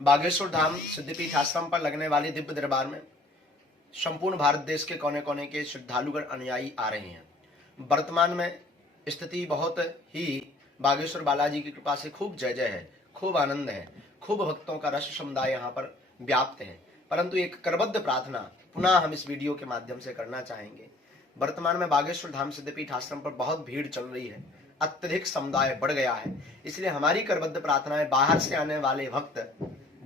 बागेश्वर धाम सिद्धिपीठ आश्रम पर लगने वाले दिव्य दरबार में संपूर्ण भारत देश के कोने कोने के श्रद्धालुगण अनुयायी आ रहे हैं। वर्तमान में स्थिति बहुत ही बागेश्वर बालाजी की कृपा से खूब जय जय है, खूब आनंद है, खूब भक्तों का रस समुदाय यहाँ पर व्याप्त है। परंतु एक करबद्ध प्रार्थना पुनः हम इस वीडियो के माध्यम से करना चाहेंगे। वर्तमान में बागेश्वर धाम सिद्धपीठ आश्रम पर बहुत भीड़ चल रही है, अत्यधिक समुदाय बढ़ गया है। इसलिए हमारी करबद्ध प्रार्थना है, बाहर से आने वाले भक्त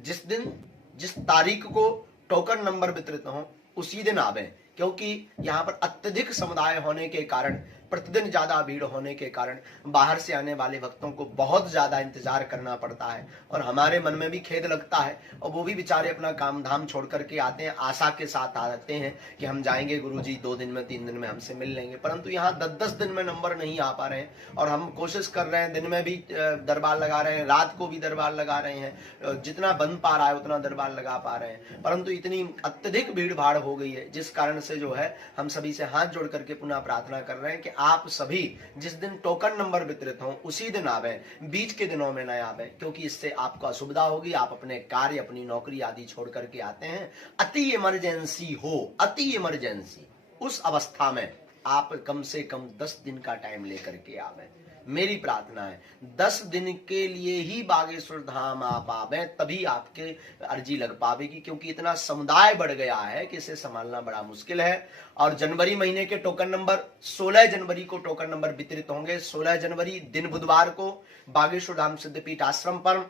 जिस दिन जिस तारीख को टोकन नंबर वितरित हो उसी दिन आवे, क्योंकि यहाँ पर अत्यधिक समुदाय होने के कारण, प्रतिदिन ज्यादा भीड़ होने के कारण बाहर से आने वाले भक्तों को बहुत ज्यादा इंतजार करना पड़ता है और हमारे मन में भी खेद लगता है। और वो भी बेचारे अपना काम धाम छोड़ करके आते हैं, आशा के साथ आते हैं कि हम जाएंगे गुरुजी 2 दिन में 3 दिन में हमसे मिल लेंगे। परंतु यहाँ 10-10 दिन में नंबर नहीं आ पा रहे हैं और हम कोशिश कर रहे हैं, दिन में भी दरबार लगा रहे हैं, रात को भी दरबार लगा रहे हैं, जितना बन पा रहा है उतना दरबार लगा पा रहे हैं। परंतु इतनी अत्यधिक भीड़ भाड़ हो गई है, जिस कारण से जो है हम सभी से हाथ जोड़ करके पुनः प्रार्थना कर रहे हैं कि आप सभी जिस दिन टोकन नंबर वितरित हो उसी दिन आवे, बीच के दिनों में न आवे, क्योंकि इससे आपको असुविधा होगी। आप अपने कार्य, अपनी नौकरी आदि छोड़ करके आते हैं, अति इमरजेंसी हो, अति इमरजेंसी, उस अवस्था में आप कम से कम 10 दिन का टाइम लेकर के आवे। मेरी प्रार्थना है 10 दिन के लिए ही बागेश्वर धाम आप आवे, तभी आपके अर्जी लग पावेगी, क्योंकि इतना समुदाय बढ़ गया है कि इसे संभालना बड़ा मुश्किल है। और जनवरी महीने के टोकन नंबर 16 जनवरी को टोकन नंबर वितरित होंगे। 16 जनवरी दिन बुधवार को बागेश्वर धाम सिद्धपीठ आश्रम पर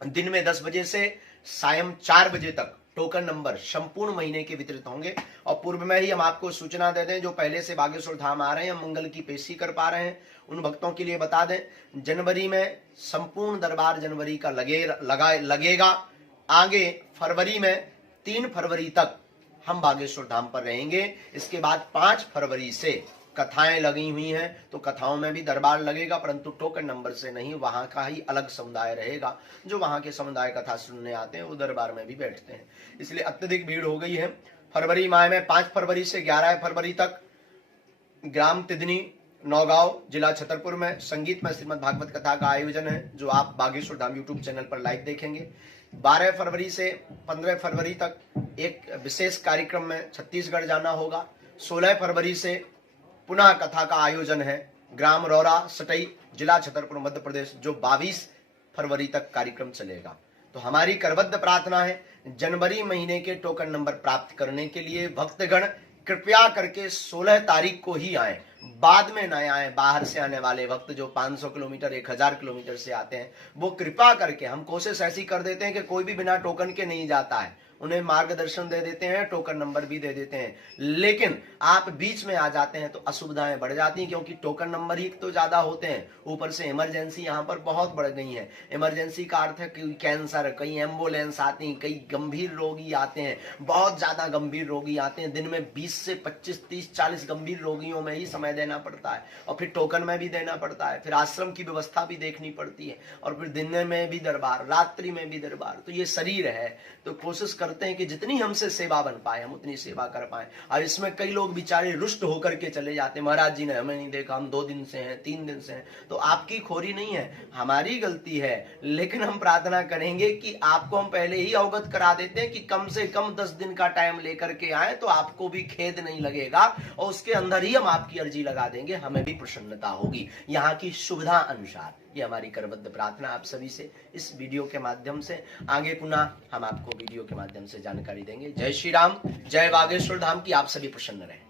दिन में 10 बजे से सायं 4 बजे तक टोकन नंबर संपूर्ण महीने के वितरित होंगे। और पूर्व में ही हम आपको सूचना दे दें, जो पहले से बागेश्वर धाम आ रहे हैं, मंगल की पेशी कर पा रहे हैं, उन भक्तों के लिए बता दें, जनवरी में संपूर्ण दरबार जनवरी का लगेगा। आगे फरवरी में 3 फरवरी तक हम बागेश्वर धाम पर रहेंगे। इसके बाद 5 फरवरी से कथाएं लगी हुई हैं, तो कथाओं में भी दरबार लगेगा, परंतु टोकन नंबर से नहीं, वहां का ही अलग समुदाय रहेगा। जो वहां के समुदाय कथा सुनने आते हैं वो दरबार में भी बैठते हैं। इसलिए अत्यधिक भीड़ हो गई है। फरवरी माह में 5 फरवरी से 11 फरवरी तक ग्राम तिदनी, नौगांव, जिला छतरपुर में संगीतमय श्रीमद् भागवत कथा का आयोजन है, जो आप बागेश्वर धाम यूट्यूब चैनल पर लाइव देखेंगे। 12 फरवरी से 15 फरवरी तक एक विशेष कार्यक्रम में छत्तीसगढ़ जाना होगा। 16 फरवरी से पुनः कथा का आयोजन है ग्राम रौरा, सटई, जिला छतरपुर, मध्य प्रदेश, जो 22 फरवरी तक कार्यक्रम चलेगा। तो हमारी करबद्ध प्रार्थना है, जनवरी महीने के टोकन नंबर प्राप्त करने के लिए भक्तगण कृपया करके 16 तारीख को ही आए, बाद में न आए। बाहर से आने वाले भक्त जो 500 किलोमीटर 1000 किलोमीटर से आते हैं, वो कृपा करके, हम कोशिश ऐसी कर देते हैं कि कोई भी बिना टोकन के नहीं जाता है, उन्हें मार्गदर्शन दे देते हैं, टोकन नंबर भी दे देते हैं। लेकिन आप बीच में आ जाते हैं तो असुविधाएं बढ़ जाती हैं, क्योंकि टोकन नंबर ही तो ज्यादा होते हैं, ऊपर से इमरजेंसी यहाँ पर बहुत बढ़ गई है। इमरजेंसी का अर्थ है कि कैंसर, कई एम्बुलेंस आती हैं, कई गंभीर रोगी आते हैं, बहुत ज्यादा गंभीर रोगी आते हैं। दिन में 20 से 25, 30, 40 गंभीर रोगियों में ही समय देना पड़ता है, और फिर टोकन में भी देना पड़ता है, फिर आश्रम की व्यवस्था भी देखनी पड़ती है, और फिर दिन में भी दरबार, रात्रि में भी दरबार। तो ये शरीर है, तो कोशिश करते हैं कि जितनी हमसे सेवा बन पाए हम उतनी सेवा कर पाए। और इसमें कई लोग बेचारे रुष्ट होकर के चले जाते, महाराज जी ने हमें नहीं देखा, हम 2 दिन से हैं, 3 दिन से हैं। तो आपकी खोरी नहीं है, हमारी गलती है, लेकिन हम प्रार्थना करेंगे कि आपको हम पहले ही अवगत करा देते हैं कि कम से कम 10 दिन का टाइम लेकर के आए, तो आपको भी खेद नहीं लगेगा, और उसके अंदर ही हम आपकी अर्जी लगा देंगे, हमें भी प्रसन्नता होगी यहाँ की सुविधा अनुसार। ये हमारी करबद्ध प्रार्थना आप सभी से इस वीडियो के माध्यम से। आगे पुनः हम आपको वीडियो के माध्यम से जानकारी देंगे। जय श्री राम, जय बागेश्वर धाम की आप सभी प्रसन्न रहें।